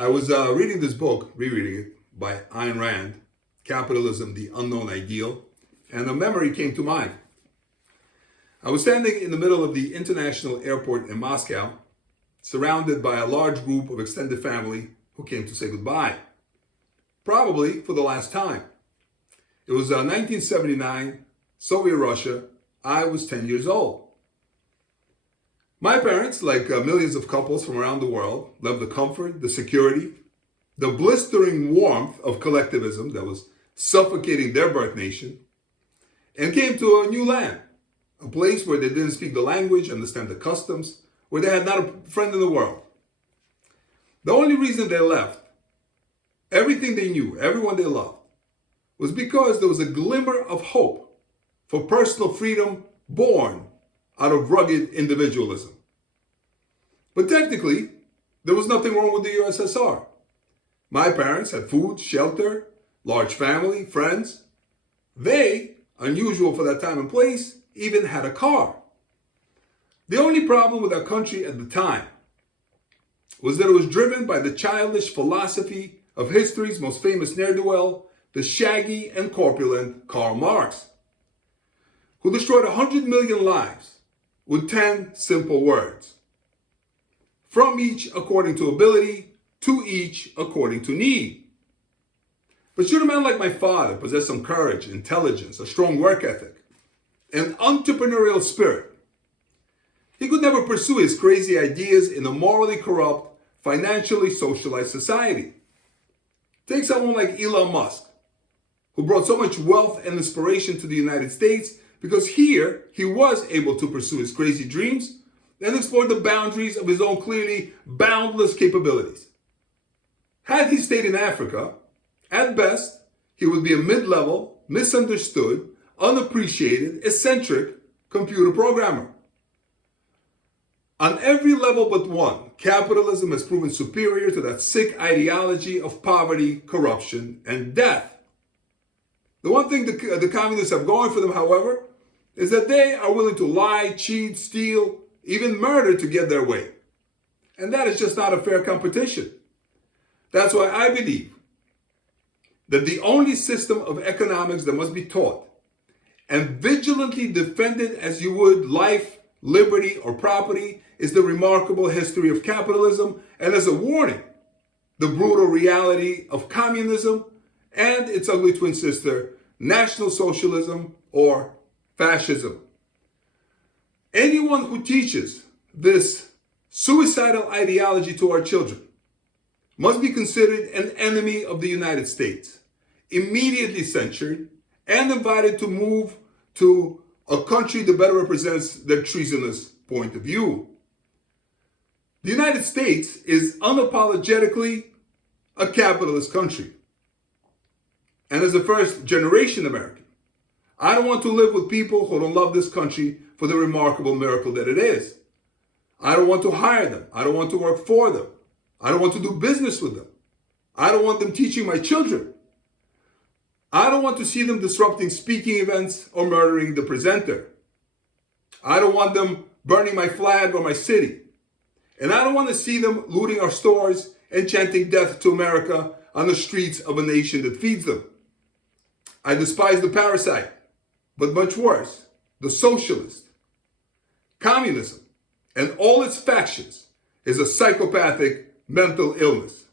I was reading this book, rereading it, by Ayn Rand, Capitalism, the Unknown Ideal, and a memory came to mind. I was standing in the middle of the international airport in Moscow, surrounded by a large group of extended family who came to say goodbye, probably for the last time. It was 1979, Soviet Russia. I was 10 years old. My parents, like millions of couples from around the world, loved the comfort, the security, the blistering warmth of collectivism that was suffocating their birth nation, and came to a new land, a place where they didn't speak the language, understand the customs, where they had not a friend in the world. The only reason they left, everything they knew, everyone they loved, was because there was a glimmer of hope for personal freedom born out of rugged individualism. But technically, there was nothing wrong with the USSR. My parents had food, shelter, large family, friends. They, unusual for that time and place, even had a car. The only problem with our country at the time was that it was driven by the childish philosophy of history's most famous ne'er-do-well, the shaggy and corpulent Karl Marx, who destroyed 100 million lives with 10 simple words. From each according to ability, to each according to need. But should a man like my father possess some courage, intelligence, a strong work ethic, an entrepreneurial spirit, he could never pursue his crazy ideas in a morally corrupt, financially socialized society. Take someone like Elon Musk, who brought so much wealth and inspiration to the United States because here he was able to pursue his crazy dreams and explore the boundaries of his own clearly boundless capabilities. Had he stayed in Africa, at best, he would be a mid-level, misunderstood, unappreciated, eccentric computer programmer. On every level but one, capitalism has proven superior to that sick ideology of poverty, corruption, and death. The one thing the communists have going for them, however, is that they are willing to lie, cheat, steal, even murder to get their way. And that is just not a fair competition. That's why I believe that the only system of economics that must be taught and vigilantly defended as you would life, liberty, or property is the remarkable history of capitalism, and as a warning, the brutal reality of communism and its ugly twin sister, National Socialism or fascism. Anyone who teaches this suicidal ideology to our children must be considered an enemy of the United States, immediately censured, and invited to move to a country that better represents their treasonous point of view. The United States is unapologetically a capitalist country. And as a first-generation American, I don't want to live with people who don't love this country for the remarkable miracle that it is. I don't want to hire them. I don't want to work for them. I don't want to do business with them. I don't want them teaching my children. I don't want to see them disrupting speaking events or murdering the presenter. I don't want them burning my flag or my city. And I don't want to see them looting our stores and chanting death to America on the streets of a nation that feeds them. I despise the parasite, but much worse, the socialist. Communism and all its factions is a psychopathic mental illness.